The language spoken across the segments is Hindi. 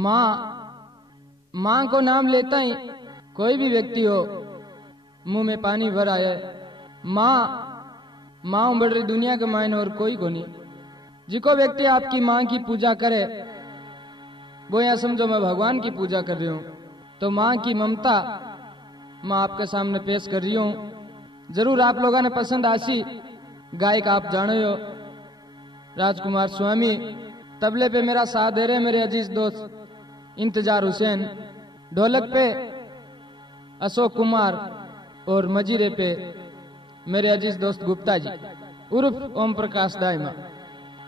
माँ माँ को नाम लेता ही कोई भी व्यक्ति हो मुंह में पानी भर आए। माँ माँ बढ़ रही दुनिया के मायने और कोई को नहीं। जिको व्यक्ति आपकी माँ की पूजा करे वो या समझो मैं भगवान की पूजा कर रही हूँ। तो माँ की ममता माँ आपके सामने पेश कर रही हूँ। जरूर आप लोगों ने पसंद आसी गायक आप जाने हो राजकुमार स्वामी। तबले पे मेरा साथ दे रहे मेरे अजीज दोस्त इंतजार हुसैन। ढोलक पे अशोक कुमार और मजीरे पे मेरे अजीज दोस्त गुप्ता जी उर्फ ओम प्रकाश दाइमा।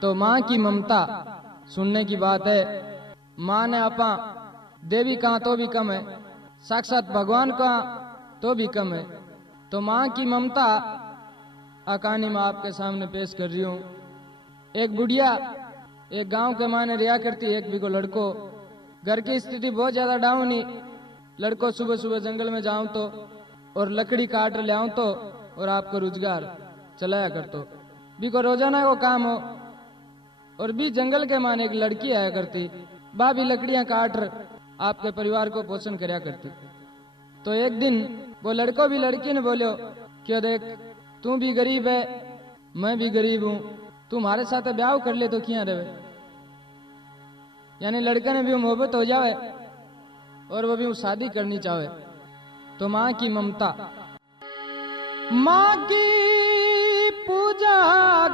तो माँ की ममता सुनने की बात है। माँ ने आपा देवी कहा तो भी कम है, साक्षात भगवान का तो भी कम है। तो माँ की ममता कहानी में आपके सामने पेश कर रही हूँ। एक बुढ़िया एक गांव के माने रिया करती, एक भी को लड़को। घर की स्थिति बहुत ज्यादा डाउन ही। लड़को सुबह सुबह जंगल में जाऊं तो और लकड़ी काट ले आऊं तो और आपको रोजगार चलाया कर तो भी को रोजाना को काम हो। और भी जंगल के माने एक लड़की आया करती, बा भी लकड़ियां काट आपके परिवार को पोषण करया करती। तो एक दिन वो लड़को भी लड़की ने बोलो क्यों देख तू भी गरीब है मैं भी गरीब हूँ, तू हमारे साथ ब्याह कर ले तो क्या रहे। यानी लड़का ने भी मोहब्बत हो जावे और वो भी शादी करनी चाहे। तो माँ की ममता। माँ की पूजा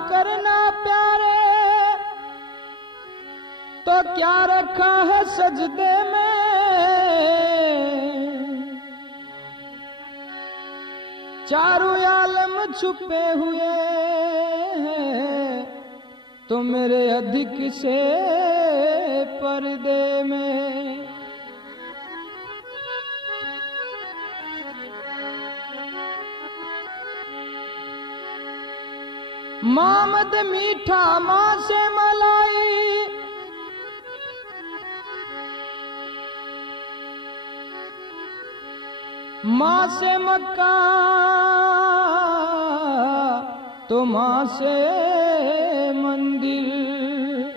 करना प्यारे तो क्या रखा है सजदे में। चारों आलम छुपे हुए हैं तो मेरे अधिक से पर्दे में। मामद मीठा माँ से मलाई माँ से मक्का तो माँ से मंदिर।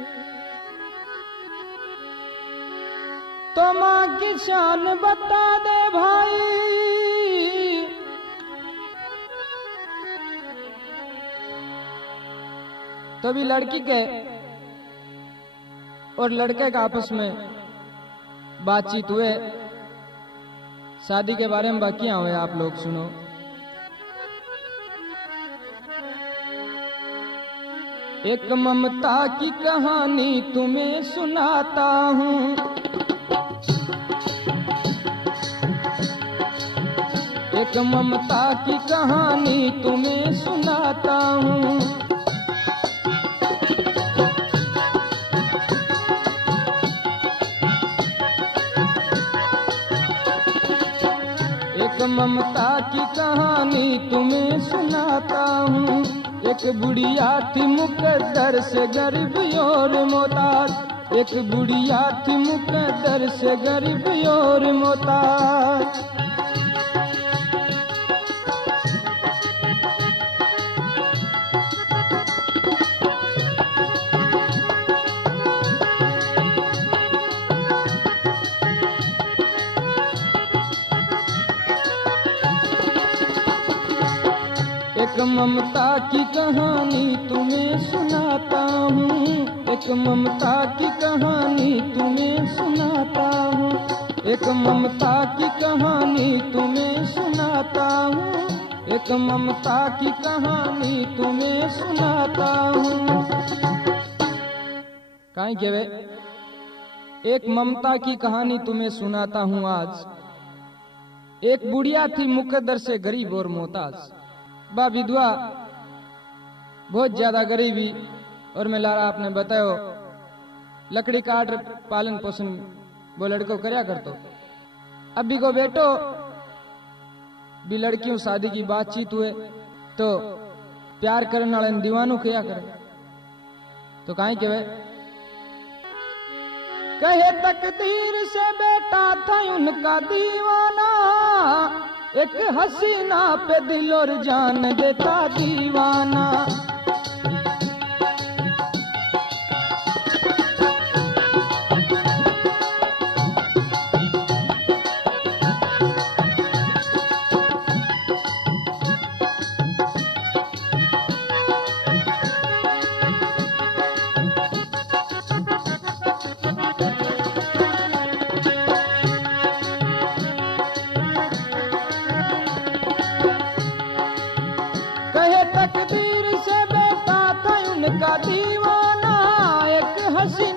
तो माँ की शान बता दे भाई तो भी लड़की के और लड़के का आपस में बातचीत हुए। शादी के बारे में बाकियां हुए आप लोग सुनो। एक ममता की कहानी तुम्हें सुनाता हूँ। एक ममता की कहानी तुम्हें सुनाता हूँ। एक ममता की कहानी तुम्हें सुनाता हूँ। एक बुढ़िया थी मुकद्दर से गरीब और मोहताज। एक बुढ़िया थी मुकद्दर से गरीब और मोहताज। एक ममता की कहानी तुम्हें सुनाता हूँ। एक ममता की कहानी तुम्हें सुनाता हूँ। एक ममता की कहानी तुम्हें सुनाता हूँ। एक ममता की कहानी तुम्हें सुनाता हूँ। काहे केवे एक ममता की कहानी तुम्हें सुनाता हूँ आज। एक बुढ़िया थी मुकद्दर से गरीब और मोहताज। बा विधवा बहुत ज्यादा गरीबी और मैं लारा आपने बतायो लकड़ी काट पालन पोषण वो लड़को करया करतो। अभी को बेटो भी लड़कियों शादी की बातचीत हुए तो प्यार करने वाले दीवानों किया करे। तो काहे के वे कहे तकदीर से बेटा था उनका दीवाना। एक हसीना पे दिल और जान देता दीवाना।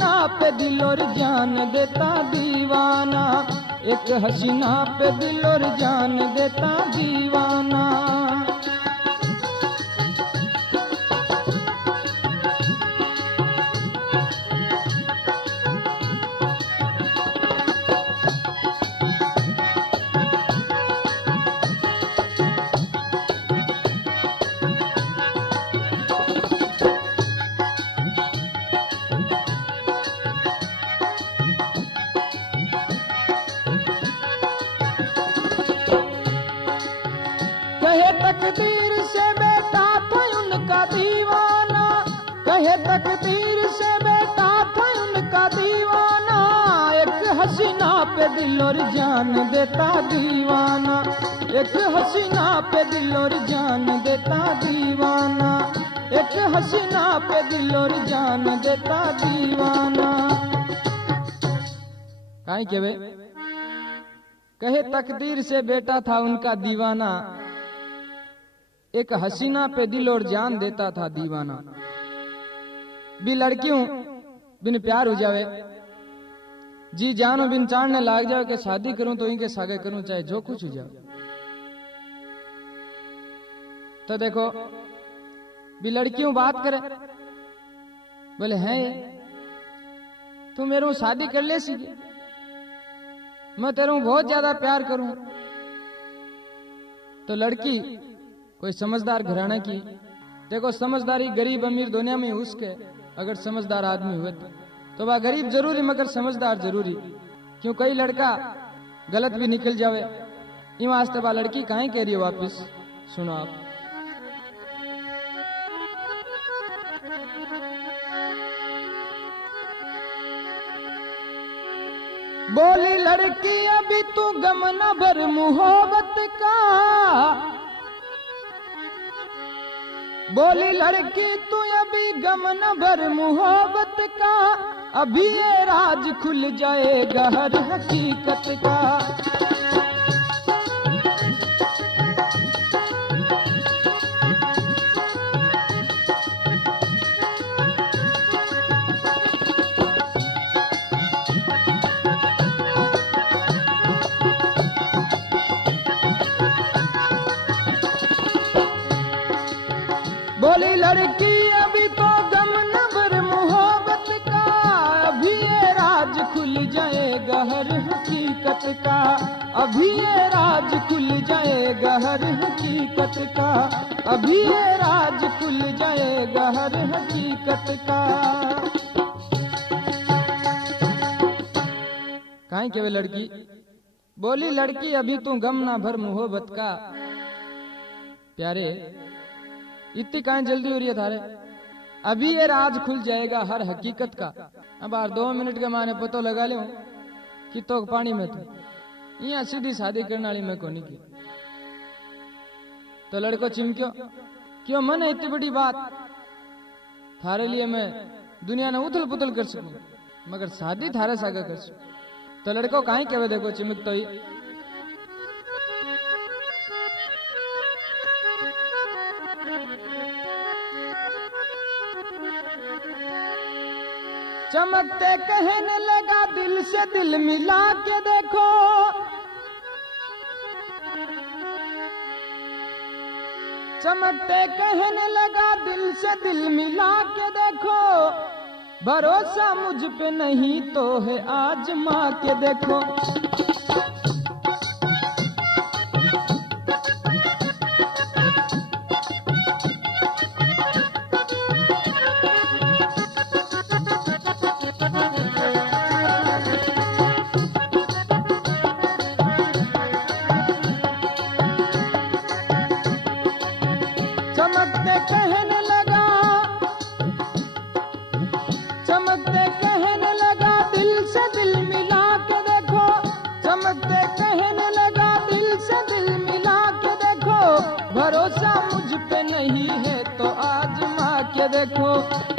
हसीना पे दिल और जान देता दीवाना, एक हसीना पे दिल और जान देता दीवाना। कहे तकदीर से बेटा था उनका दीवाना, कहे तकदीर से बेटा था उनका दीवाना, एक हसीना पे दिल और जान देता दीवाना, एक हसीना पे दिल और जान देता दीवाना, एक हसीना पे दिल और जान देता दीवाना। काहे के बे कहे तकदीर से बेटा था उनका दीवाना, एक हसीना पे दिल और जान देता था दीवाना। भी लड़कियों बिन प्यार हो जावे, जी जानो बिन चाड़ने लाग जावे कि शादी करूं तो इनके सागे करूं चाहे जो कुछ हो जाए। तो देखो भी लड़कियों बात करे, बोले हैं तू मेरे शादी कर ले सी, मैं तेरे बहुत ज्यादा प्यार करूं। तो लड़की कोई समझदार घराना की, देखो समझदारी गरीब अमीर दुनिया में उसके, अगर समझदार आदमी हुए तो वह गरीब जरूरी मगर समझदार जरूरी, क्यों कई लड़का गलत भी निकल जावे। इन वास्ते वह लड़की काहे कह रही है वापिस, सुनो आप। बोली लड़की अभी तू गम न भर मोहब्बत का, बोली लड़की तू अभी गम न भर मोहब्बत का, अभी ये राज खुल जाएगा हर हकीकत का। बोली लड़की अभी तो गम न भर मोहब्बत का, अभी ये राज खुल जाएगा हर हकीकत का, अभी ये राज खुल जाएगा हर हकीकत का, अभी ये राज खुल जाएगा हर हकीकत का। काहे के वे लड़की बोली लड़की अभी तू गम ना भर मोहब्बत का। प्यारे इतनी काहे जल्दी हो रही है थारे, अभी ये राज खुल जाएगा हर हकीकत का। अब यार 2 मिनट के माने पतो लगा ले कि तो पानी में तो यहाँ सीधी शादी करने वाली मैं कोनी की। तो लड़को चिमक्यो क्यों मन है इतनी बड़ी बात, थारे लिए मैं दुनिया ने उथल पुथल कर सकूं मगर शादी थारे सागा कर सकूं। तो लड़को काहे कहवे देखो चिमक तो ही चमकते कहने लगा दिल से दिल मिला के देखो, चमकते कहने लगा दिल से दिल मिला के देखो, भरोसा मुझ पे नहीं तो है आजमा के देखो। चमकते कहने लगा, चमकते कहने लगा दिल से दिल मिला के देखो, चमकते कहने लगा दिल से दिल मिला के देखो, भरोसा मुझ पे नहीं है तो आजमा के देखो,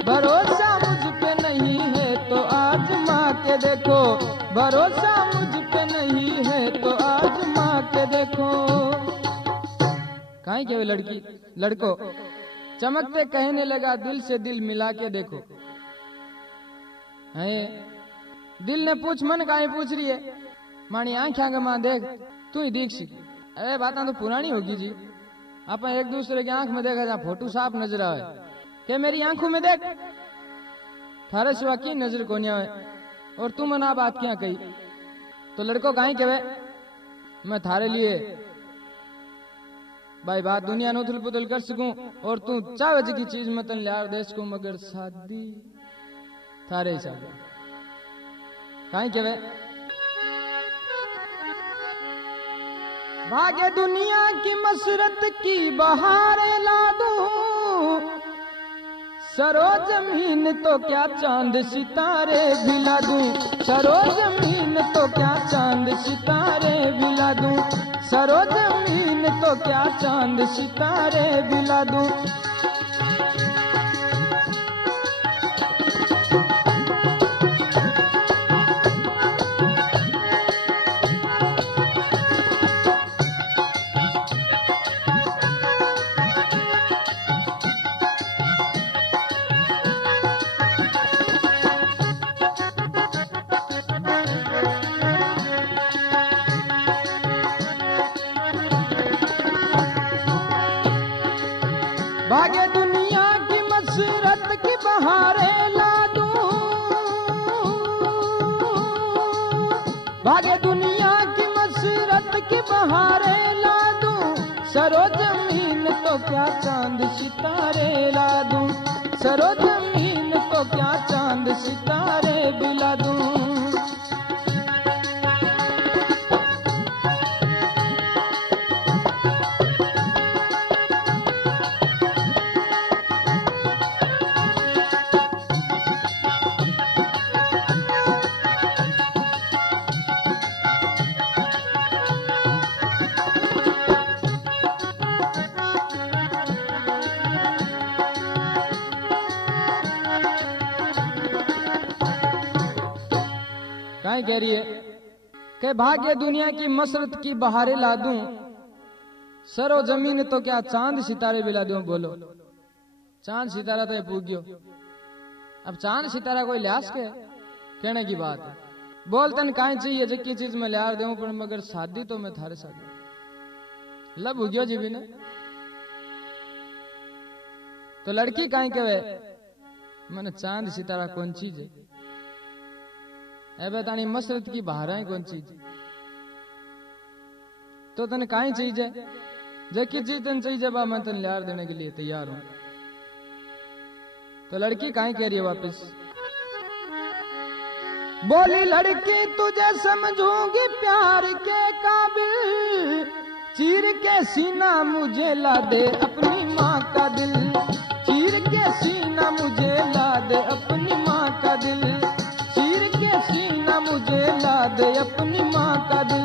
भरोसा मुझ पे नहीं है तो आजमा के देखो, भरोसा मुझ पे नहीं है तो आजमा के देखो। काहे के लड़की लड़को चमकते कहने लगा दिल से दिल मिला के देखो, है दिल ने पूछ मन का ही पूछ रही है। मानी आंखें के मां देख तू ही देख सी। अरे बात तो पुरानी होगी जी। आप एक दूसरे की आंख में देखा जा फोटो साफ नजर आवे के मेरी आंखों में देख थारे सिवा की नजर को नहीं आवे और तू मना बात क्या कही। तो लड़को कहीं कहे मैं थारे लिए भाई बात दुनिया न उथल पुथल कर सकूं और तू चाहे की चीज मैं तन लियार दे सकूं मगर शादी थारे ही शादी कहीं कहे भागे दुनिया की मसरत की बहारे ला दूं सरो जमीन तो क्या चांद सितारे भिला दूं सरो जमीन तो क्या चांद सितारे भिला दूं सरो जमीन तो क्या चांद सितारे भिला दूं। भागे दुनिया की मसरत की बहारे ला दूं भागे दुनिया की मसरत की बहारे ला दूं सरो जमीन तो क्या चांद सितारे ला दूं सरो जमीन तो क्या चांद सितारे बिला दूं। काई कह रही है कि भाग्य दुनिया की मसरत की बहारे ला दूं सरो जमीन तो क्या चांद सितारे भी ला दूं। बोलो चांद सितारा तो ये पूछ गयो। अब चांद सितारा कोई लिहाज के कहने की बात है। बोल तन काई चाहिए जक्की चीज में लिहाज दूं पर मगर शादी तो मैं थारे साथ लब हो गयो जी भी ने। तो लड़की काई कहे मैंने चांद सितारा कौन चीज है ए बतानी मसरत की बहारा कौन चीज तो तने काई चीज है जकी चीज तन चाहिए बा मैं तन लियार देने के लिए तैयार हूं। तो लड़की काई कह रही है वापस बोली लड़की तुझे समझूंगी प्यार के काबिल चीर के सीना मुझे ला दे अपनी माँ का दिल चीर के सीना मुझे ला दे अपनी माँ का दिल चीर के सीना मुझे ला दे अपनी माँ का दिल।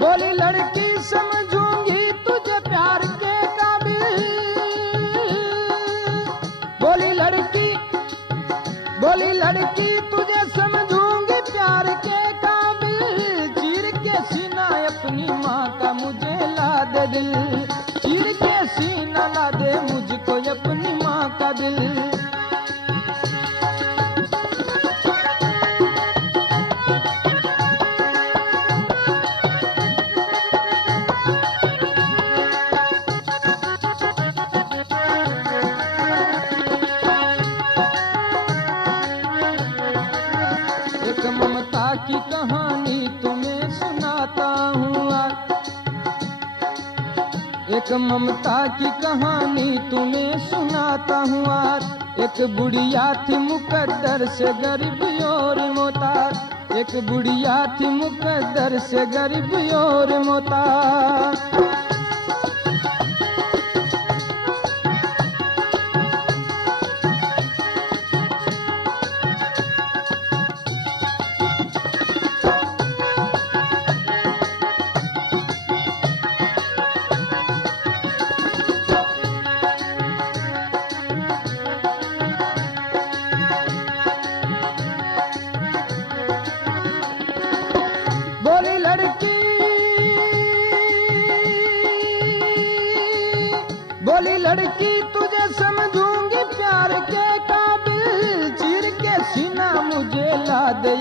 बोली लड़की समझूंगी तुझे प्यार के काबिल बोली लड़की तुझे समझूंगी प्यार के काबिल चीर के सीना अपनी माँ का मुझे ला दे दिल चीर के सीना ला दे मुझको अपनी माँ का दिल। एक ममता की कहानी तुम्हें सुनाता हूँ एक ममता की कहानी तुम्हें सुनाता हूँ आज। एक बुढ़िया थी मुकद्दर से गरीब और मोहताज एक बुढ़िया थी मुकद्दर से गरीब और मोहताज।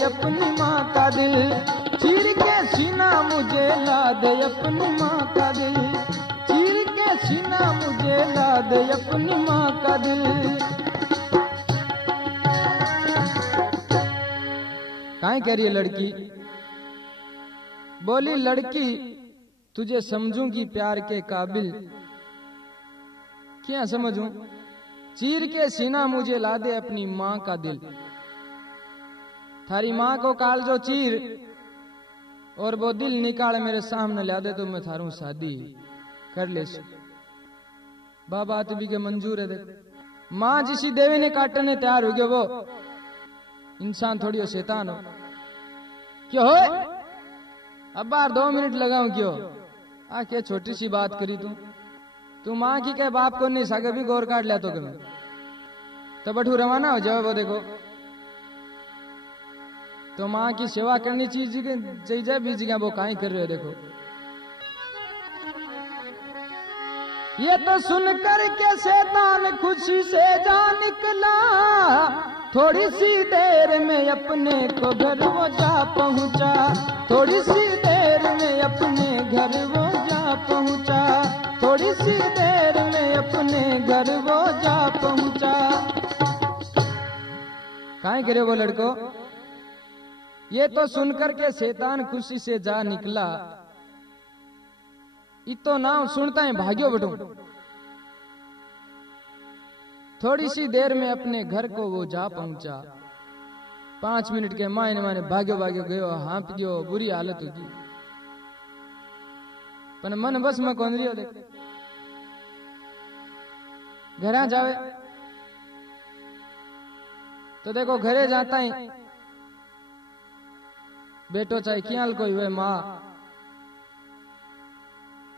अपनी माँ का दिल, चीर के सीना मुझे ला दे अपनी माँ का दिल, चीर के सीना मुझे ला दे अपनी माँ का दिल। काहे कह रही है लड़की? बोली लड़की तुझे समझूंगी प्यार के काबिल, क्या समझूं? चीर के सीना मुझे ला दे अपनी माँ का दिल। थारी माँ को काल जो चीर और वो दिल निकाल मेरे सामने ला दे तो मैं थारू शादी कर ले। बाबा भी के मंजूर है। देखो माँ जिसी देवी ने काटने तैयार हो गया वो इंसान थोड़ी हो शैतान हो। क्यों हो अब बार 2 मिनट लगाऊं क्यों? क्या छोटी सी बात करी तू माँ की कह बाप को नहीं सके भी गौर काट लिया तो कभी तो बठू रवाना हो जाओ। वो देखो तो माँ की सेवा करनी चाहिए बीच गया वो काहे कर रहे हो? देखो ये तो सुन कर के शैतान खुशी से जा निकला, थोड़ी सी देर में अपने को घर वो जा पहुंचा, थोड़ी सी देर में अपने घर वो जा पहुंचा, थोड़ी सी देर में अपने घर वो जा पहुंचा। काहे करे वो लड़को? ये तो सुनकर के शैतान खुशी से जा निकला, इतो नाम सुनता है भाग्यो बटू, थोड़ी सी देर में अपने घर को वो जा पहुंचा। 5 मिनट के मायने माने भाग्यो भाग्यो गयो, हाँप दियो, बुरी हालत होगी पर मन बस में कौन रही हो। देख घरा जावे तो देखो घरे जाता है बेटो चाहे क्या कोई वे माँ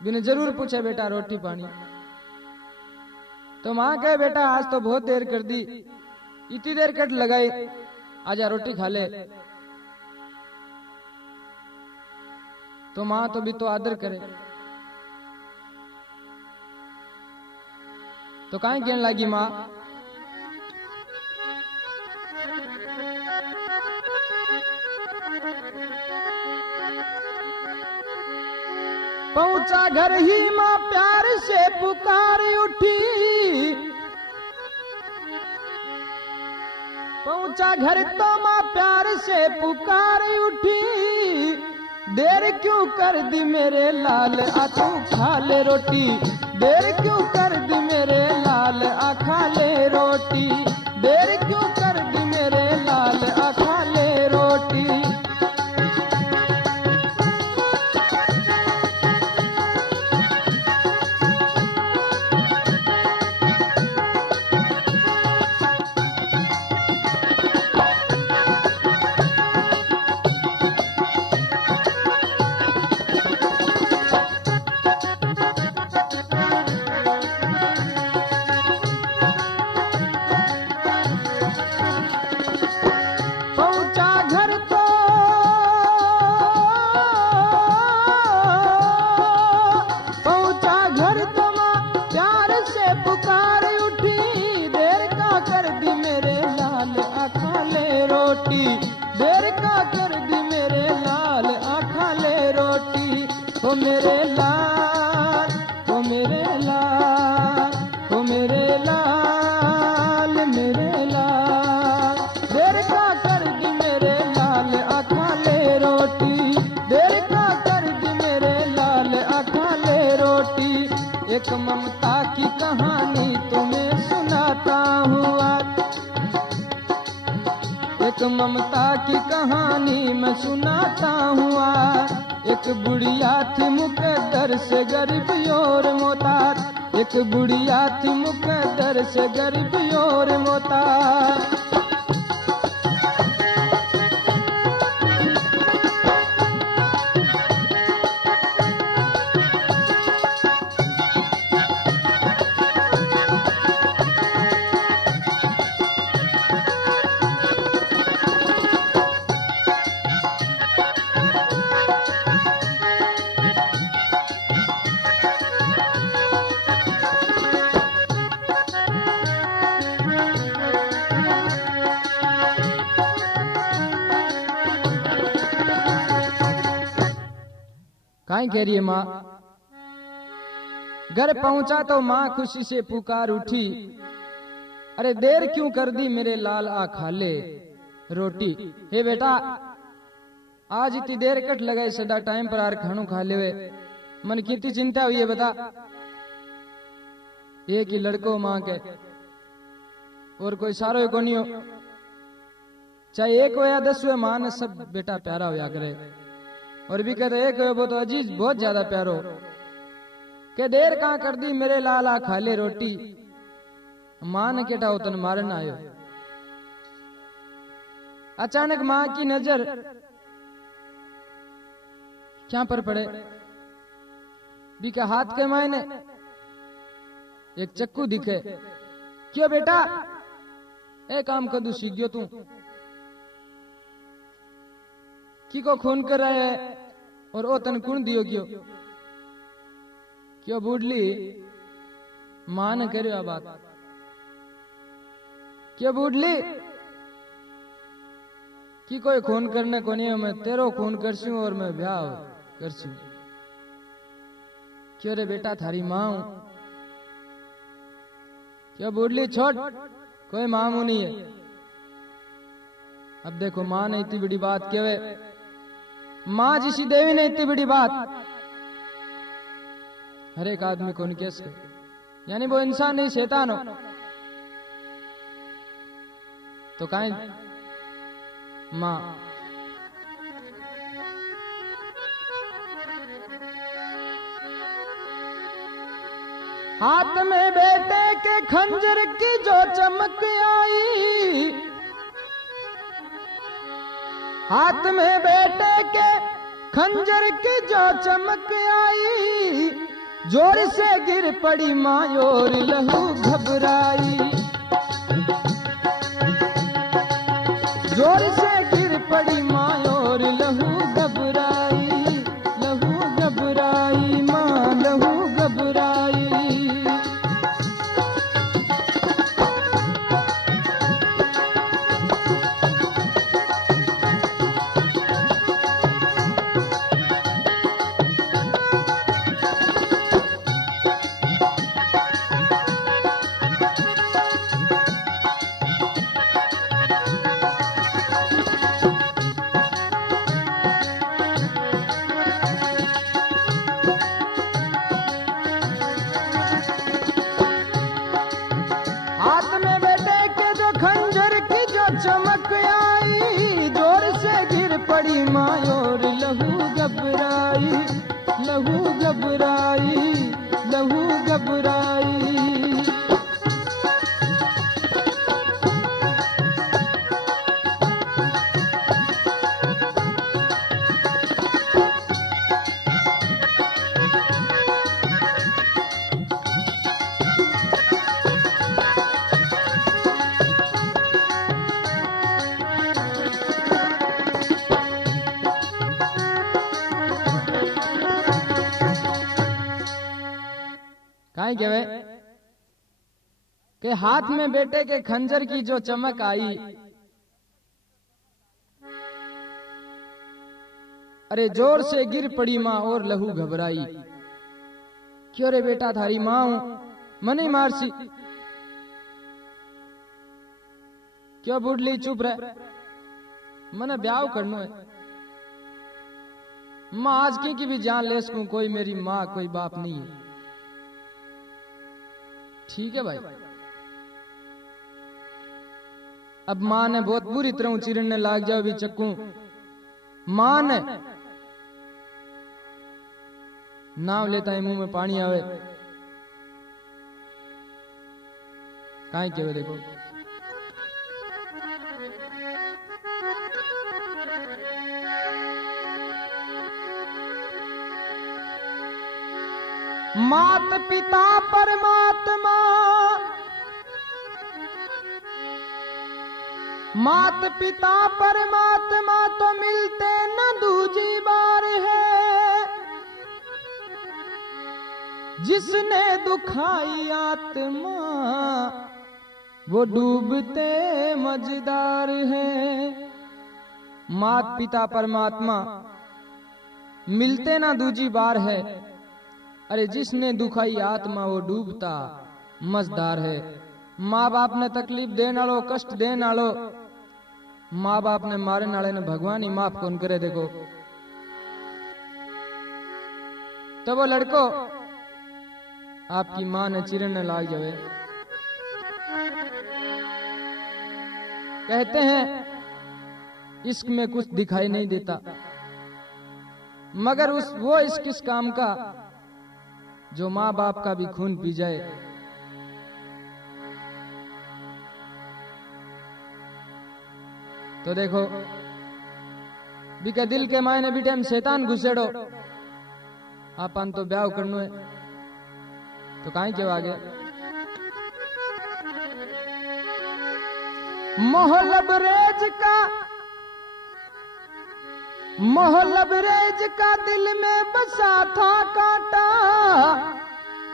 बिने जरूर पूछे बेटा रोटी पानी, तो माँ कहे बेटा आज तो बहुत देर कर दी, इतनी देर कट लगाई, आजा रोटी खा ले। तो माँ तो भी तो आदर करे, तो काहे कहने लगी माँ? पहुंचा घर ही माँ प्यार से पुकार उठी, पहुंचा घर तो माँ प्यार से पुकार उठी, देर क्यों कर दी मेरे लाल आ तू खा ले रोटी, देर क्यों कर दी मेरे लाल आ खा ले रोटी, देर क्यों कर दी मेरे लाल आ खा ले रोटी। ओ मेरे लाल, ओ मेरे लाल, ओ मेरे लाल, मेरे लाल, देर का कर दी मेरे लाल आखा ले रोटी, देर का कर दी मेरे लाल आखा ले रोटी। एक ममता की कहानी तुम्हें सुनाता हूँ आज, एक ममता की कहानी मैं सुनाता हूँ आज। एक बुढ़िया थी मुकद्दर से गरीब और मोहताज, एक बुढ़िया थी मुकद्दर से गरीब और मोहताज। काई कह रही है माँ। घर पहुंचा तो माँ खुशी से पुकार उठी, अरे देर क्यों कर दी मेरे लाल आ खा ले रोटी। हे बेटा आज इतनी देर कट लगाई, सदा टाइम पर आर खानू खा ले। मन कितनी चिंता हुई है बता। एक ही लड़को माँ के और कोई सारो को नहीं हो, चाहे एक हो या 10 हो, माँ ने सब बेटा प्यारा होया करे। और भी कहते एक हो वो तो अजीज बहुत ज्यादा प्यारो। के देर कहां कर दी मेरे लाला खा ले रोटी। मां ने केटा उतन मारन आयो। अचानक मां की नजर क्या पर पड़े, भी के हाथ के मायने एक चक्कू दिखे। क्यों बेटा ए काम कदू सीख गयो तू, की को खून कर रहा है और ओ तन कुण दियो क्यों। क्यों बूढ़ली मां ने करियो बात। क्यों बूढ़ली की कोई खून करने को नहीं, मैं तेरो खून करसूं और मैं ब्याह करसूं। क्यों रे बेटा थारी मां हूं। क्यों बूढ़ली छोड़ कोई मामू नहीं है। अब देखो मां ने इतनी बड़ी बात कहवे, मां जिसी देवी ने इतनी बड़ी बात हर एक आदमी को नहीं कह सके, यानी वो इंसान नहीं शैतान हो तो काहे मां। हाथ में बेटे के खंजर की जो चमक आई, हाथ में बेटे के खंजर की जो चमक आई, जोर से गिर पड़ी मां और लहू घबराई। जोर से गिर पड़ी मां और लहू घबराई, लहू घबराई मां लहू घबराई। चमक आई, जोर से गिर पड़ी मां और लहू घबराई, लहू घबराई, लहू घबराई। काहे कहवे कि हाथ में बेटे के खंजर की जो चमक आई, अरे जोर से गिर पड़ी मां और लहू घबराई। क्यों रे बेटा थारी मां हूं, मने मारसी। क्यों बुढ़ली चुप रहे, मने ब्याह करनो है। मां आज की भी जान ले सकूं, कोई मेरी मां कोई बाप नहीं है। ठीक है भाई। अब मां ने बहुत बुरी तरह चिरने लाग जाओ भी चक्कू। मां ने नाम लेता है मुंह में पानी आवे। काहे के देखो मात पिता परमात्मा, मात पिता परमात्मा तो मिलते न दूजी बार है। जिसने दुखाई आत्मा वो डूबते मजेदार है। मात पिता परमात्मा मिलते ना दूजी बार है। अरे जिसने दुखाई आत्मा वो डूबता मजदार है। माँ बाप ने तकलीफ देने वालो, कष्ट देने वालो, माँ बाप ने मारने वाले ने भगवान ही माफ कौन करे। देखो तो वो लड़को आपकी माँ ने चिरने लाग जावे। कहते हैं इश्क में कुछ दिखाई नहीं देता, मगर वो इश्क किस काम का जो माँ बाप का भी खून पी जाए। तो देखो बिके दिल के मायने भी टाइम शैतान घुसेड़ो, आपन तो ब्याह करनो है तो काई के आगे मोहल्लबरेज का दिल में बसा था कांटा,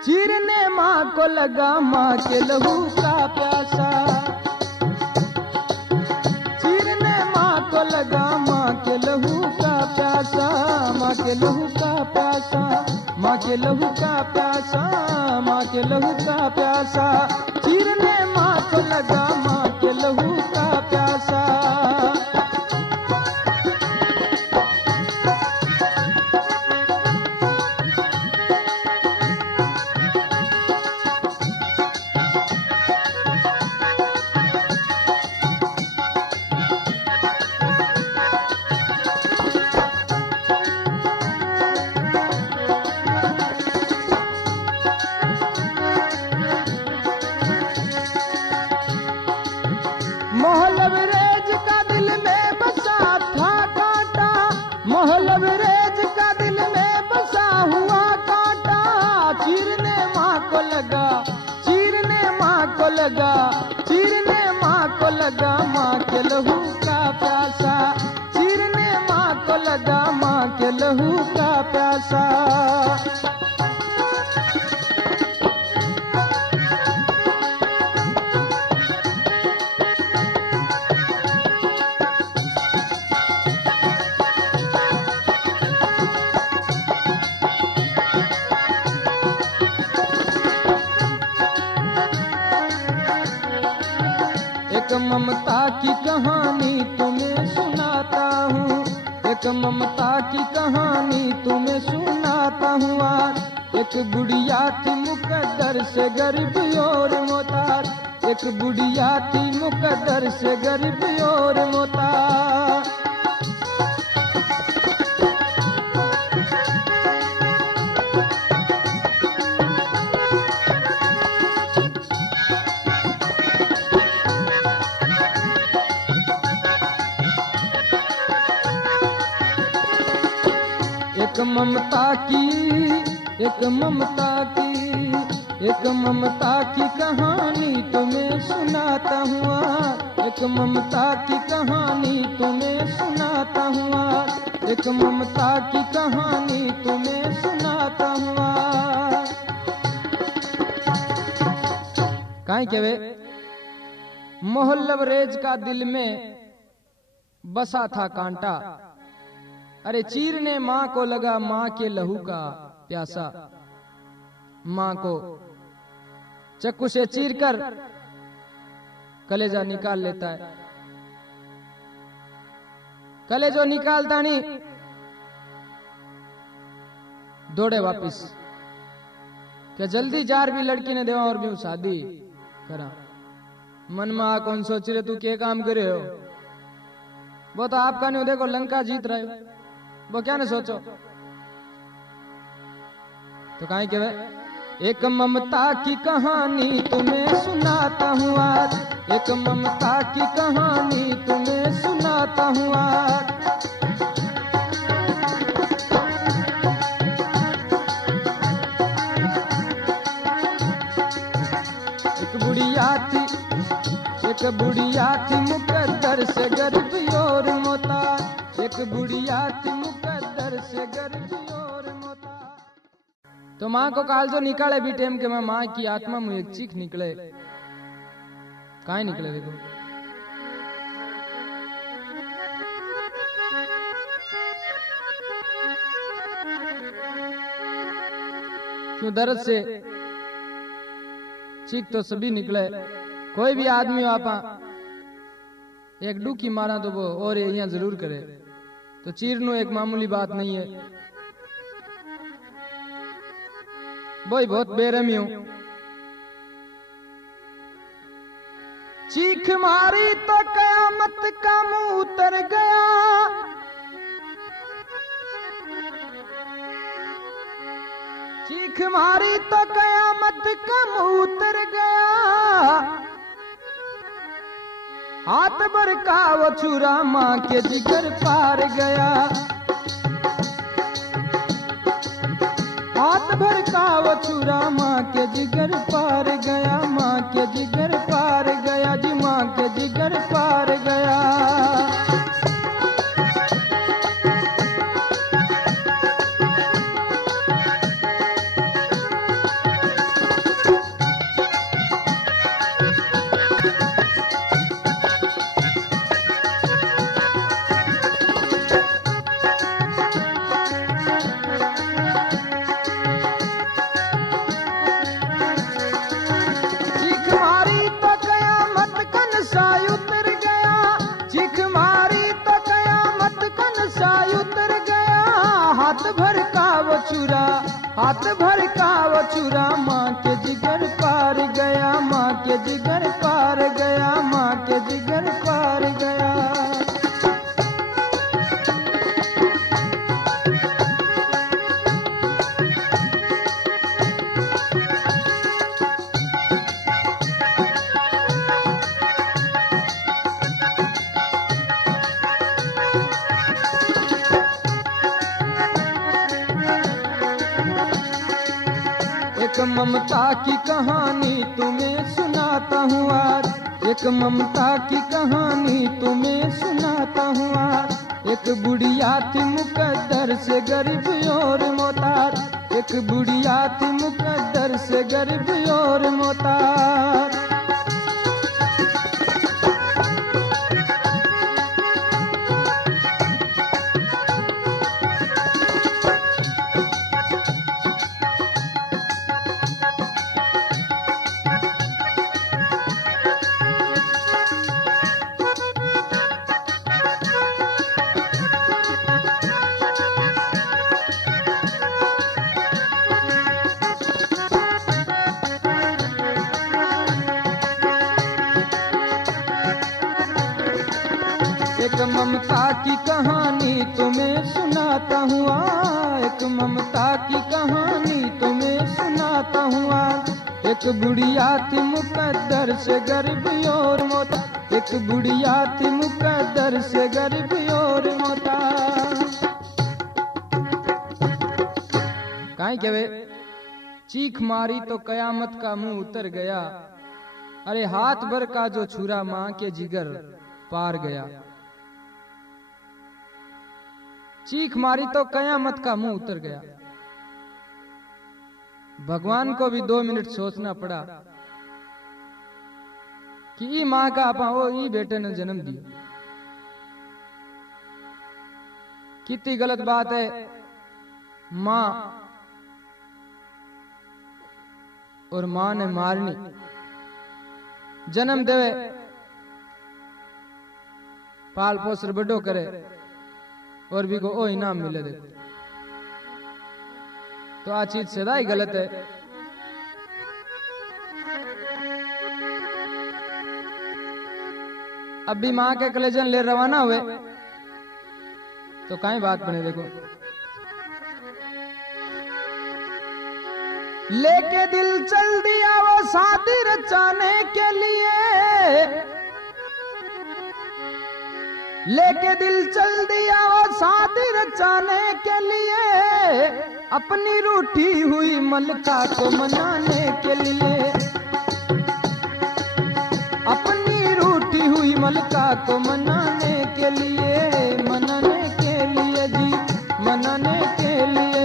चीरने माँ को लगा माँ के लहू का प्यासा। चीरने माँ को लगा माँ के लहू का प्यासा, माँ के लहू का प्यासा, माँ के लहू का प्यासा, माँ के लहू का प्यासा। चीरने माँ को लगा माँ के लहू का प्यासा। मोहल्लबरेज का दिल में बसा था कांटा, मोहल्लबरेज का दिल में बसा हुआ कांटा। चीरने माँ को लगा, चीरने माँ को लगा, चीरने माँ को लगा माँ के लहू का प्यासा। चीरने माँ को लगा माँ के लहू का प्यासा। एक ममता की कहानी तुम्हें सुनाता हूँ, एक ममता की कहानी तुम्हें सुनाता हूँ। आज एक बुढ़िया थी मुकद्दर से गरीब और मोहताज, एक बुढ़िया थी मुकद्दर से गरीब और मोहताज। एक ममता की, एक ममता की, एक ममता की कहानी तुम्हें सुनाता हूँ। एक ममता की कहानी तुम्हें सुनाता हूँ। एक ममता की कहानी तुम्हें सुनाता हूँ। काहे के वे मोहल्लबरेज का दिल में बसा था कांटा। अरे चीरने माँ को लगा माँ के लहू का प्यासा। माँ को चाकू से चीरकर कलेजा निकाल लेता है। कलेजो निकालता नहीं, दौड़े वापिस क्या जल्दी जार भी लड़की ने देवा और भी शादी करा। मन में आ कौन सोच रहे तू क्या काम करे हो, वो तो आपका नहीं, देखो लंका जीत रहे हो, वो क्या न सोचो। तो काहे के एक ममता की कहानी तुम्हें सुनाता हूँ आज, एक ममता की कहानी तुम्हें सुनाता हूँ आज। एक बुढ़िया थी, एक बुढ़िया थी मुकद्दर से गरीब और मोहताज, एक बुढ़िया थी मुकद्दर से गरीब और मोहताज। तो माँ को काल जो निकाले भी टेम के मैं माँ की आत्मा में एक चीख निकले। काहे निकले देखो। क्यों दर्द से चीख तो सभी निकले। कोई भी आदमी हो आपा एक डुकी मारा तो वो और यहाँ जरूर करे, तो चीरनो एक मामूली बात नहीं है। वही बहुत बेरहमी हूं। चीख मारी तो कयामत का मुंह उतर गया, चीख मारी तो कयामत का मुंह उतर गया। हाथ भर का वो छुरा मां के जिगर पार गया, हाथ भर का वो छुरा मां के जिगर पार गया, मां के जिगर पार गया जी, मां के जिगर पार गया। हाथ भर का वो चूरा माँ के जिगर पार गया, माँ के जिगर पार गया, माँ के जिगर पार गया। एक ममता की कहानी तुम्हें सुनाता हूँ आज, एक ममता की कहानी तुम्हें सुनाता हूँ आज। एक बुढ़िया थी मुकद्दर से गरीब और मोहताज, एक बुढ़िया थी मुकद्दर से गरीब और मोहताज। एक ममता की कहानी तुम्हें सुनाता हूँ, एक ममता की कहानी तुम्हें सुनाता हूँ। एक बुढ़िया थी मुकद्दर से गरीब और मोटा, एक बुढ़िया थी मुकद्दर से गरीब और मोटा। काहे के वे चीख मारी तो कयामत का मुंह उतर गया, अरे हाथ भर का जो छुरा मां के जिगर पार गया। चीख मारी तो कयामत का मुंह उतर गया। भगवान को भी 2 मिनट सोचना पड़ा कि ई मां का आपा ओ ई बेटे ने जन्म दिया। कितनी गलत बात है मां और मां ने मारनी, जन्म देवे, पाल पोस बड़ो करे और भी को ओ इनाम मिले। देखो तो आ चीज सदा ही गलत है। अब भी मां के कलेजन ले रवाना हुए तो काई बात बने। देखो लेके दिल चल दिया वो शादी रचाने के लिए, लेके दिल चल दिया वो शादी रचाने के लिए, अपनी रूठी हुई मलका को मनाने के लिए, अपनी रूठी हुई मलका को मनाने के लिए, मनाने के लिए जी, मनाने के लिए।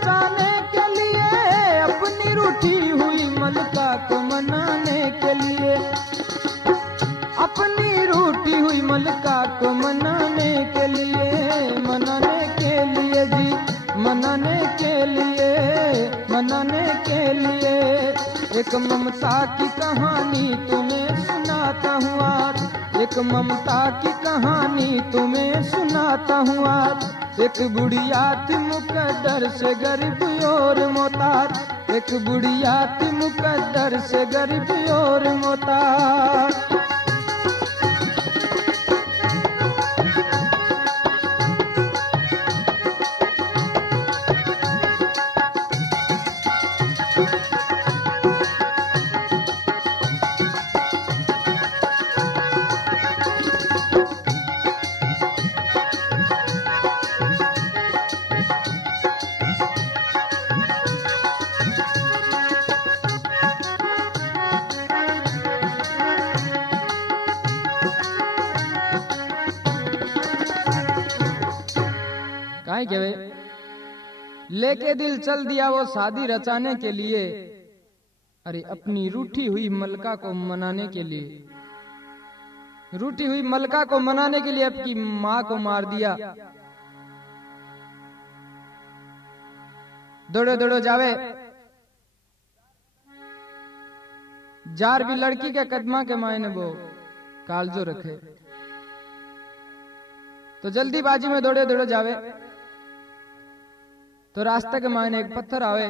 रचाने के लिए, अपनी रूठी हुई मलका को मनाने के लिए, अपनी रूठी हुई मलका को मनाने के लिए, मनाने के लिए जी, मनाने के लिए, मनाने के लिए। एक ममता की कहानी तुम्हें सुनाता हूँ आज, एक ममता की कहानी तुम्हें सुनाता हूँ आज। एक बुढ़िया थी मुकद्दर से गरीब और मोहताज, एक बुढ़िया थी मुकद्दर से गरीब और मोहताज। काहे के वे लेके दिल चल दिया वो शादी रचाने के लिए, अरे अपनी रूठी हुई मलका को मनाने के लिए, रूठी हुई मलका को मनाने के लिए आपकी माँ को मार दिया। दौड़ो दौड़ो जावे, जार भी लड़की के कदमा के मायने वो कालजो रखे, तो जल्दीबाजी में दौड़े दौड़े जावे, तो रास्ते के मायने एक पत्थर आवे,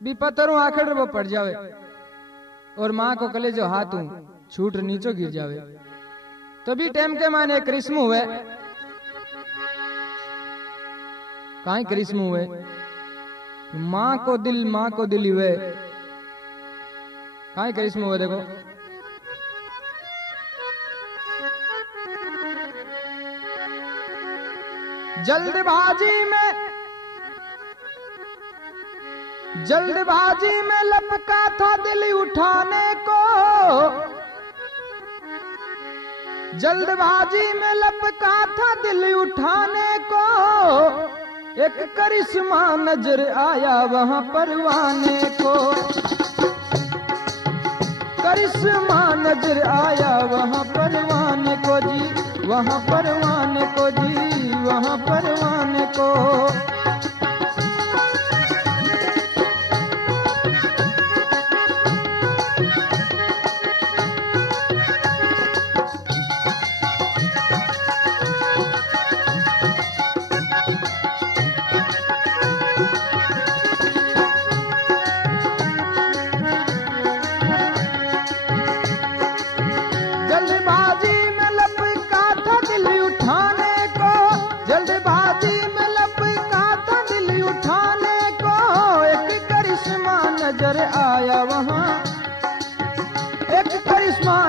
भी पत्थरों आखिर वो पड़ जावे और माँ को कले जो हाथों छूट नीचो गिर जावे। तो भी टाइम के मायने करिश्मा हुए, काई करिश्मा हुए, माँ को दिल हुए, काई करिश्मा हुए देखो। जल्दबाजी में लपका था दिल उठाने को, जल्दबाजी में लपका था दिल उठाने को, एक करिश्मा नजर आया वहां परवाने को, करिश्मा नजर आया वहां परवाने को जी, वहां परवाने को जी, वहां परवाने को।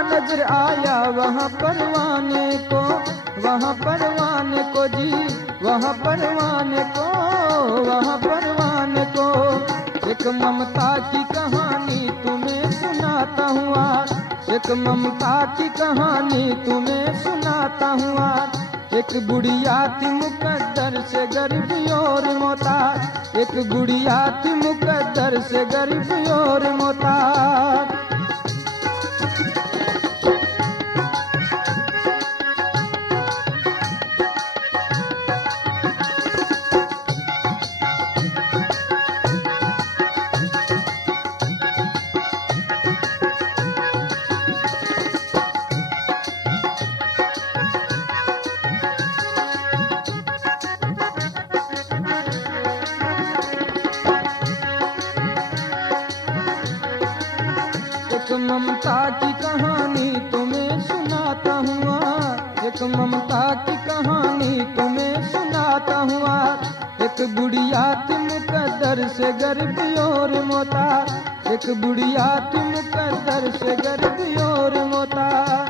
नजर आया वहां परवाने को, वहां परवाने को जी, वहां परवाने को, वहां परवाने को। एक ममता की कहानी तुम्हें सुनाता हूँ आज, एक ममता की कहानी तुम्हें सुनाता हूँ आज। एक बुढ़िया थी मुकद्दर से गरीब और मोहताज, एक बुढ़िया थी मुकद्दर से गरीब और मोहताज। एक ममता की कहानी तुम्हें सुनाता हूँ आज, एक ममता की कहानी तुम्हें सुनाता हूँ आज। एक बुढ़िया थी मुकद्दर से गरीब और मोहताज, एक बुढ़िया थी मुकद्दर से गरीब और मोहताज।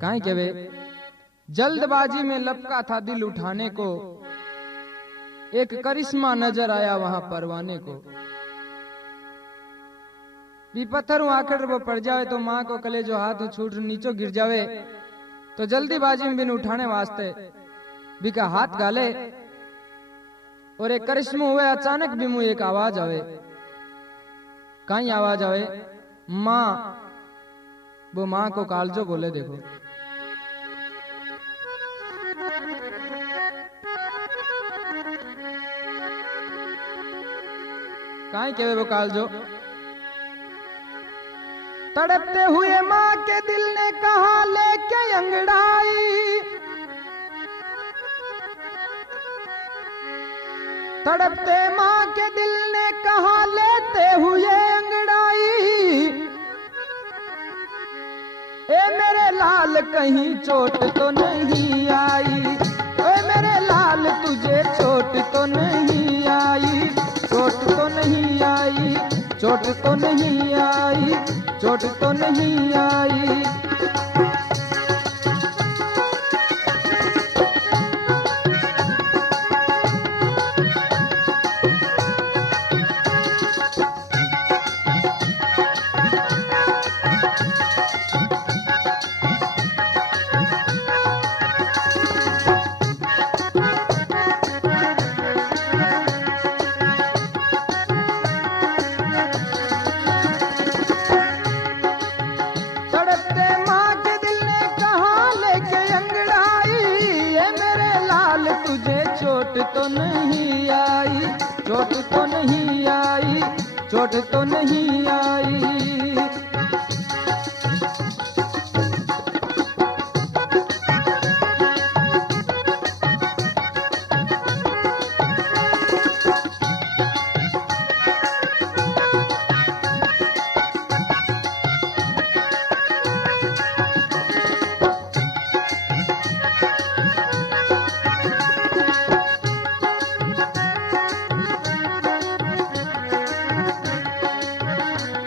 काहे के वे जल्दबाजी में लपका था दिल उठाने को, एक करिश्मा नजर आया वहां परवाने को। भी पत्थर आकर वो पड़ जावे तो माँ को कले जो हाथ छूट नीचो गिर जावे तो जल्दीबाजी में बिन उठाने वास्ते बिका हाथ गाले और एक करिश्मा हुए अचानक भी मुँह एक आवाज आवे। कहीं आवाज आवे माँ, वो माँ को कालजो बोले देखो। कहीं के वो कालजो तड़पते हुए माँ के दिल ने कहा लेके अंगड़ाई, तड़पते माँ के दिल ने कहा लेते हुए अंगड़ाई, ए मेरे लाल कहीं चोट तो नहीं आई, ए मेरे लाल तुझे चोट तो नहीं आई, चोट तो नहीं आई, चोट तो नहीं आई, चोट तो नहीं आई। चोट तो नहीं आई, चोट तो नहीं आई, चोट तो नहीं आई।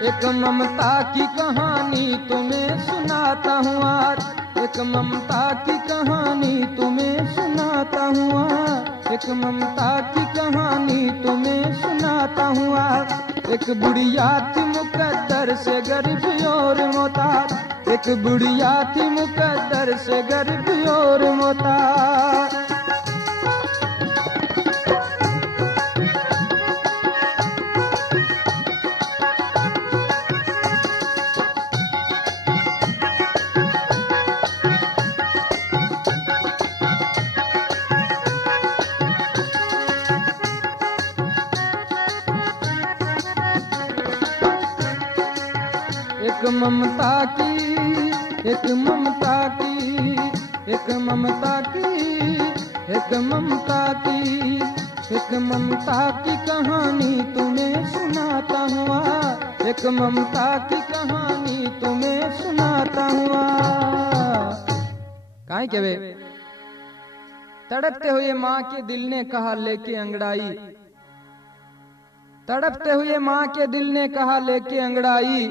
एक ममता की कहानी तुम्हें सुनाता हूँ आज, एक ममता की कहानी तुम्हें सुनाता हूँ आज, एक ममता की कहानी तुम्हें सुनाता हूँ आज। एक बुढ़िया थी मुकद्दर से गरीब और मोहताज, एक बुढ़िया थी मुकद्दर से गरीब और मोहताज। एक ममता की, एक ममता की, एक ममता की, एक ममता की, एक ममता की कहानी तुम्हें सुनाता हुआ, एक ममता की कहानी तुम्हें सुनाता हुआ। काहे के वे तड़पते हुए माँ के दिल ने कहा लेके अंगड़ाई, तड़पते हुए माँ के दिल ने कहा लेके अंगड़ाई,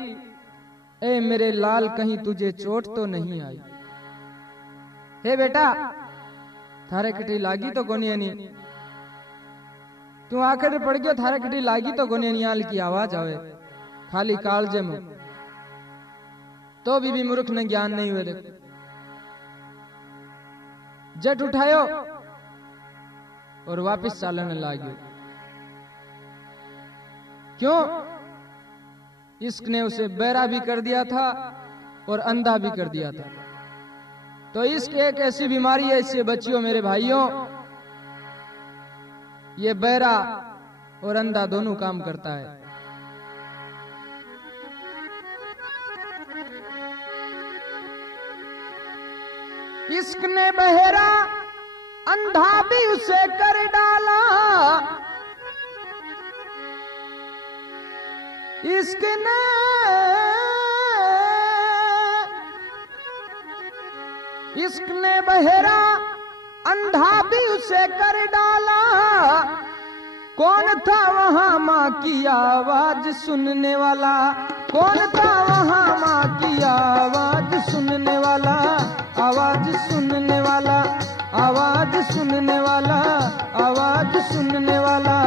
ए मेरे लाल कहीं तुझे चोट तो नहीं आई। हे बेटा थारे कटी लागी तो कोनी नहीं, तू आकर पड़ गयो थारे कटी लागी तो कोनी नियाल की आवाज आवे खाली कालजे में, तो भी मूर्ख ने ज्ञान नहीं हुए। जट उठायो और वापिस चालने लागियो। क्यों? इश्क ने उसे बहरा भी कर दिया था और अंधा भी कर दिया था। तो इश्क एक ऐसी बीमारी है, इससे बच्चियों मेरे भाइयों, ये बहरा और अंधा दोनों काम करता है। इश्क ने बहरा अंधा भी उसे कर डाला, इश्क ने इश्क ने बहरा अंधा भी उसे कर डाला। कौन था वहां माँ की आवाज सुनने वाला, कौन था वहां माँ की आवाज सुनने वाला, आवाज सुनने वाला, आवाज सुनने वाला, आवाज सुनने वाला।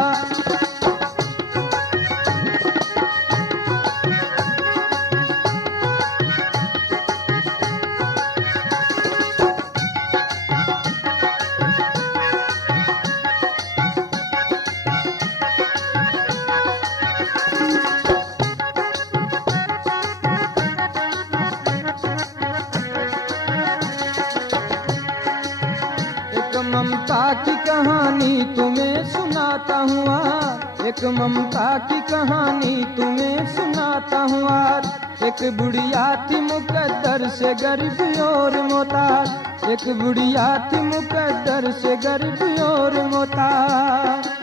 की कहानी तुम्हें सुनाता हूँ आज, एक ममता की कहानी तुम्हें सुनाता हूँ आज। एक बुढ़िया थी मुकद्दर से गरीब और मोहताज, एक बुढ़िया थी मुकद्दर से गरीब और मोहताज।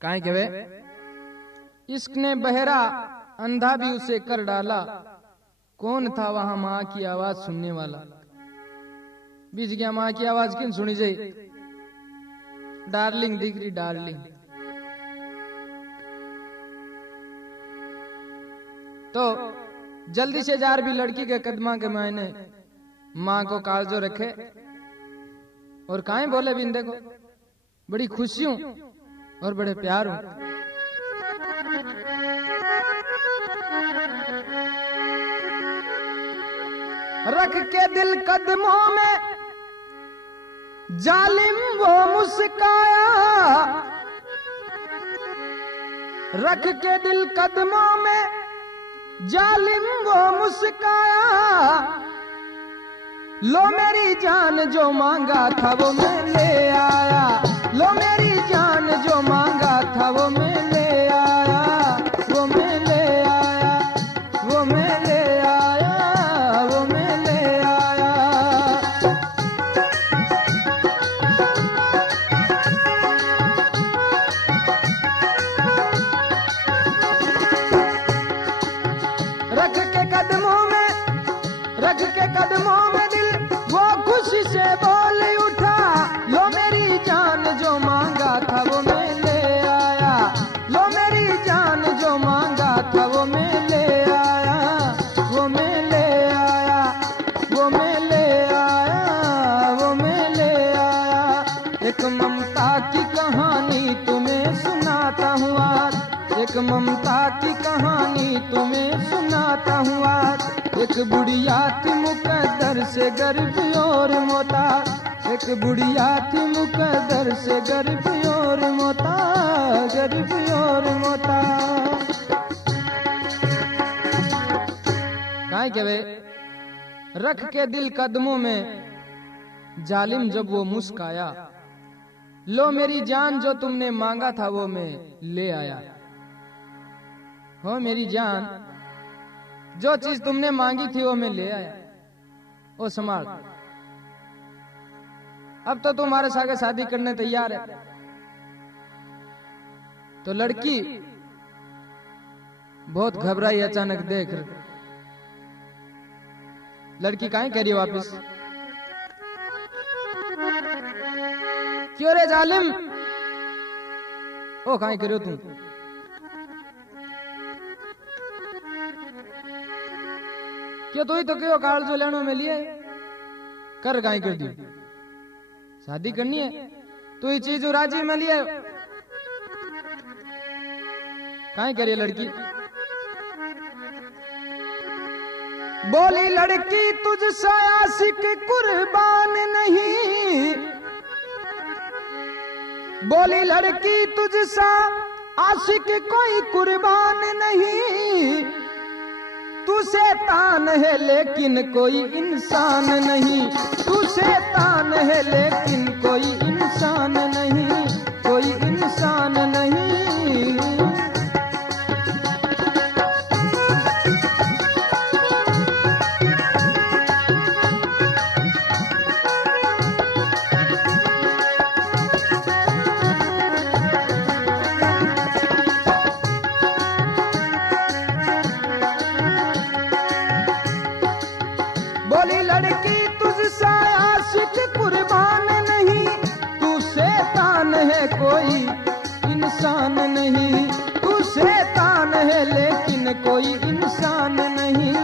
काहे के वे इश्क ने बहरा अंधा भी उसे कर डाला, कौन था वहां माँ की आवाज सुनने वाला। बीच गया माँ की आवाज किन सुनी जाई, डार्लिंग दिख रही डार्लिंग। तो जल्दी से जार भी लड़की के कदमा के मायने माँ को कालजो रखे और काहे बोले बिंदे को बड़ी खुशी हूं और बड़े प्यार हूं। रख के दिल कदमों में जालिम वो मुस्काया, रख के दिल कदमों में जालिम वो मुस्काया। लो मेरी जान जो मांगा था वो मैं ले आया, लो मेरी जान जो मांगा था वो मैं ले आया, वो मैं ले आया, वो मैं ले आया, वो मैं ले आया। रख के कदमों में, रख के कदमों में दिल वो खुशी से बोल उठा। लो मेरी जान जो मांगा था वो मैं ले आया, लो मेरी जान जो मांगा था वो मैं ले आया, वो मैं ले आया, वो मैं ले आया, वो मैं ले आया। एक ममता की कहानी तुम्हें सुनाता हूँ आज, एक ममता की कहानी तुम्हें सुनाता हूँ आज। एक बुढ़िया थी मुकद्दर से गरीब और मोहताज, एक बुढ़िया थी मुकद्दर से गरीब और मोहताज, गरीब और मोहताज। काहे के वे रख के दिल कदमों में जालिम जब वो मुस्काया। लो मेरी जान जो तुमने मांगा था वो मैं ले आया। हो मेरी जान जो चीज तुमने मांगी थी वो मैं ले आया। ओ संभाल, अब तो तुम्हारे साथ शादी करने तैयार है। तो लड़की बहुत घबराई अचानक देख। लड़की काहे कह रही वापिस, क्यों रे जालिम, ओ काहे करो तुम। क्यों तो ही तो क्यों काल जो लेनो में लिए कर काहे कर दी, शादी करनी है तो ये चीज राजी में लिए काहे करिए। लड़की बोली लड़की तुझसा आशिक कुर्बान नहीं, बोली लड़की तुझसा आशिक कोई कुर्बान नहीं। तू शैतान है लेकिन कोई इंसान नहीं, तू शैतान है लेकिन कोई इंसान नहीं, कोई इंसान नहीं। बोली लड़की तुझसा आशिक कुर्बान नहीं, तू शैतान है कोई इंसान नहीं, तू शैतान है लेकिन कोई इंसान नहीं,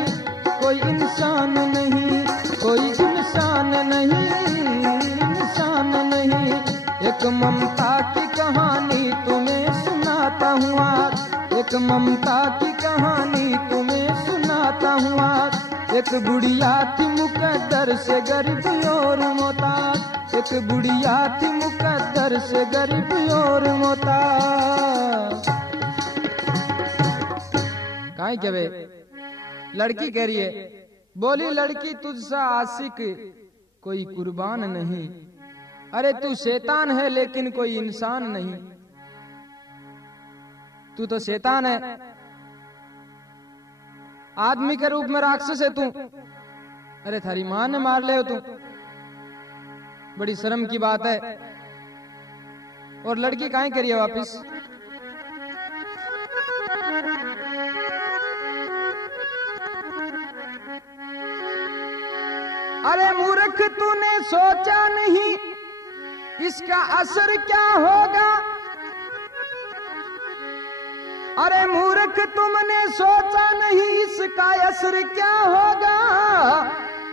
कोई इंसान नहीं, कोई इंसान नहीं, इंसान नहीं। एक ममता की ममता की कहानी तुम्हें सुनाता हूँ आज। एक बुढ़िया थी मुकद्दर से गरीब और मोहताज, एक बुढ़िया थी मुकद्दर से गरीब और मोहताज। काहे के वे लड़की कह रही है, बोली लड़की तुझसा आशिक कोई कुर्बान नहीं। अरे तू शैतान है लेकिन कोई इंसान नहीं, तू तो शैतान है, आदमी के रूप में राक्षस है तू। अरे थारी मां ने मार ले हो तू, बड़ी शर्म की बात है। और लड़की काहे करी है वापिस, अरे मूर्ख तूने सोचा नहीं इसका असर क्या होगा। अरे मूर्ख तुमने सोचा नहीं इसका असर क्या होगा।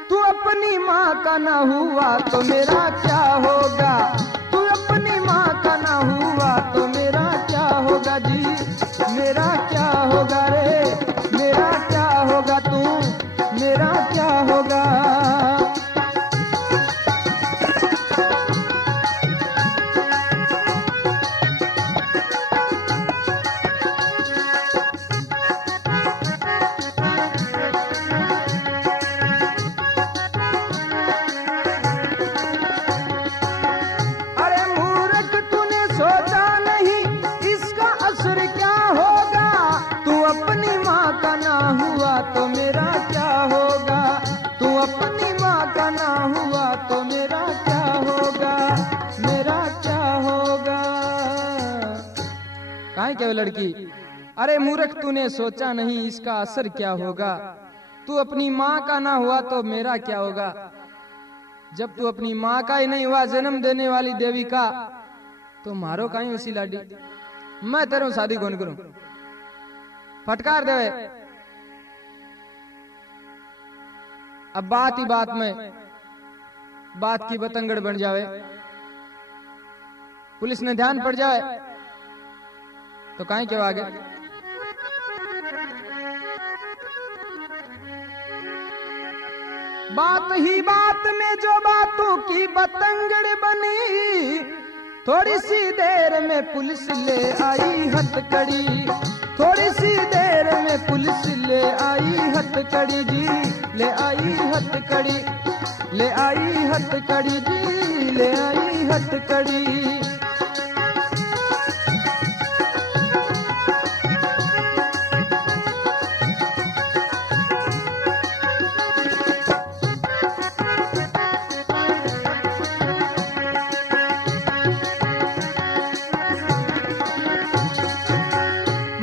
तू अपनी माँ का ना हुआ तो मेरा क्या होगा, तू अपनी माँ का ना हुआ तो मेरा क्या होगा जी, मेरा क्या होगा रे, मेरा क्या होगा, तू मेरा क्या होगा। तो मेरा क्या होगा, तू अपनी माँ का ना हुआ तो मेरा क्या होगा, मेरा क्या होगा। काहे के लड़की, अरे मूर्ख तूने सोचा नहीं इसका असर क्या होगा। तू अपनी माँ का ना हुआ तो मेरा क्या होगा। जब तू अपनी माँ का ही नहीं हुआ, जन्म देने वाली देवी का, तो मारो कहीं उसी लाडी। मैं तेरे शादी कौन करूं, फटकार देवे। अब बात ही बात में बात की बतंगड़ बन जावे, पुलिस ने ध्यान पड़ जाए तो काहे के आगे। बात ही बात में जो बातों की बतंगड़ बनी, थोड़ी सी देर में पुलिस ले आई हथकड़ी, थोड़ी सी देर में पुलिस ले आई हथकड़ी जी, ले आई हथकड़ी, ले आई हथकड़ी जी, ले आई हथकड़ी।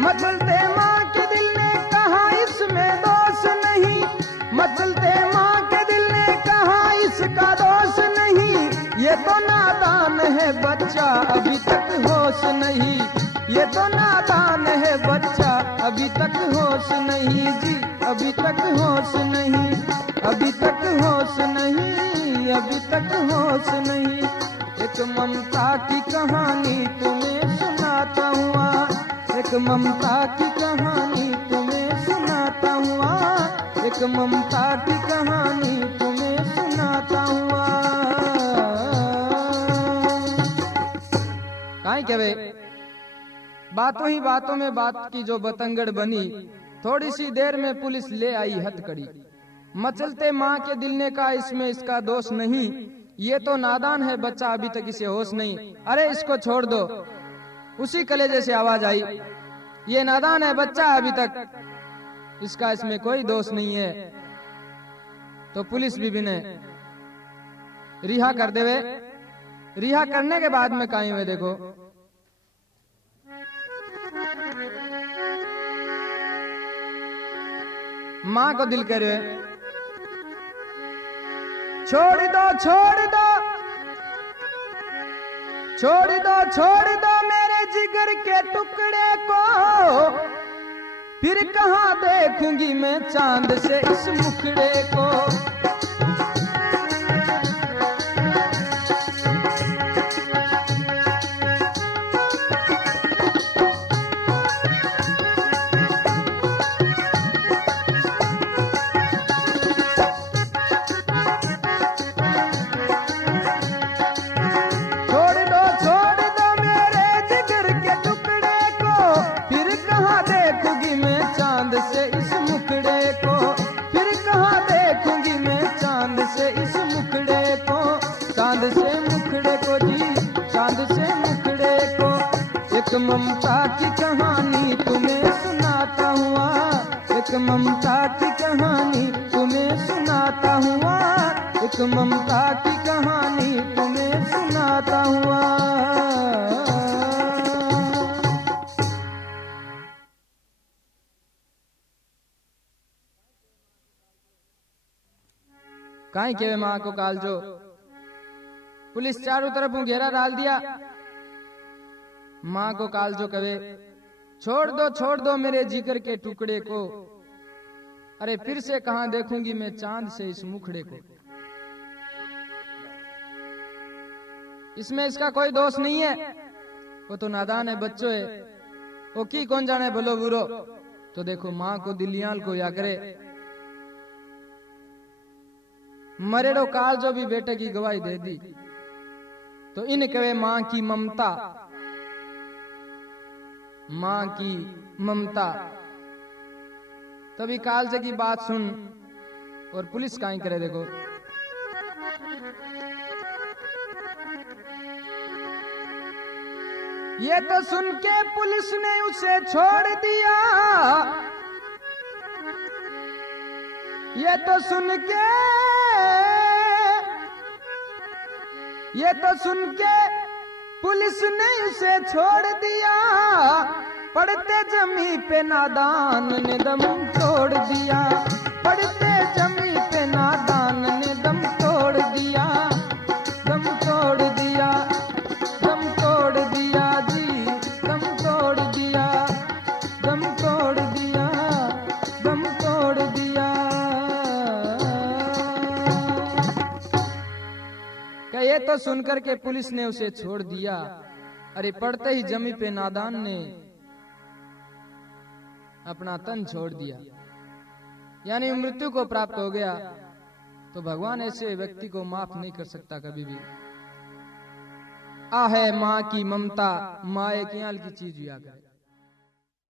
मचलते माँ के दिल ने कहा इसमें दोष नहीं, मचलते माँ के दिल ने कहा इसका दोष नहीं। ये तो नादान है बच्चा अभी तक होश नहीं, ये तो नादान है बच्चा अभी तक होश नहीं जी, अभी तक होश नहीं, अभी तक होश नहीं, अभी तक होश नहीं। एक ममता की कहानी तुम्हें सुनाता हूँ, एक ममता की कहानी तुम्हें सुनाता हुआ, एक ममता की कहानी तुम्हें सुनाता हुआ। काहे के वे बातों ही बातों में बात की जो बतंगड़ बनी, थोड़ी सी देर में पुलिस ले आई हथकड़ी। मचलते माँ के दिल ने कहा इसमें इसका दोष नहीं, ये तो नादान है बच्चा अभी तक इसे होश नहीं। अरे इसको छोड़ दो, उसी कलेजे से आवाज आई, ये नादान है बच्चा अभी तक, इसका इसमें कोई दोष नहीं है। तो पुलिस भी ने रिहा कर देवे। रिहा करने के बाद में काहे हुए देखो, मां को दिल करे छोड़ दो, छोड़ दो, छोड़ दो, छोड़ दो मेरे जिगर के टुकड़े को, फिर कहाँ देखूंगी मैं चांद से इस मुखड़े को। चांद से मुखड़े को जी, चांद से मुखड़े को एक ममता की कहानी तुम्हें सुनाता हुआ, एक ममता की कहानी तुम्हें सुनाता हुआ, एक ममता की कहानी तुम्हें सुनाता हुआ। काई केवे मां को कालजो, पुलिस चारों तरफ घेरा डाल दिया। मां को कालजो कहे छोड़ दो मेरे जिगर के टुकड़े को, अरे फिर से कहां देखूंगी मैं चांद से इस मुखड़े को। इसमें इसका कोई दोष नहीं है, वो तो नादान है, बच्चों है, वो की कौन जाने भलो बुरो। तो देखो मां को दिलियाल को या करे, मरेड़ो काल जो भी बेटे की गवाही दे दी। तो इन कहे मां की ममता, मां की ममता। तभी कालजे की बात सुन और पुलिस काई करे देखो। ये तो सुन के पुलिस ने उसे छोड़ दिया, ये तो सुन के पुलिस ने उसे छोड़ दिया, पड़ते जमी पे नादान ने दम तोड़ दिया, पड़ते जमी पे नादान ने दम तोड़ दिया, दम तोड़ दिया, दम तोड़ दिया जी, दम तोड़ दिया, दम तोड़ दिया, दम तोड़ दिया। क्या ये तो सुनकर के पुलिस ने उसे छोड़ दिया, अरे पड़ते ही जमी पे नादान ने अपना तन छोड़ दिया, यानी मृत्यु को प्राप्त हो गया। तो भगवान ऐसे व्यक्ति को माफ नहीं कर सकता कभी भी। आ है मां की ममता, मां एक की चीज हुआ करे।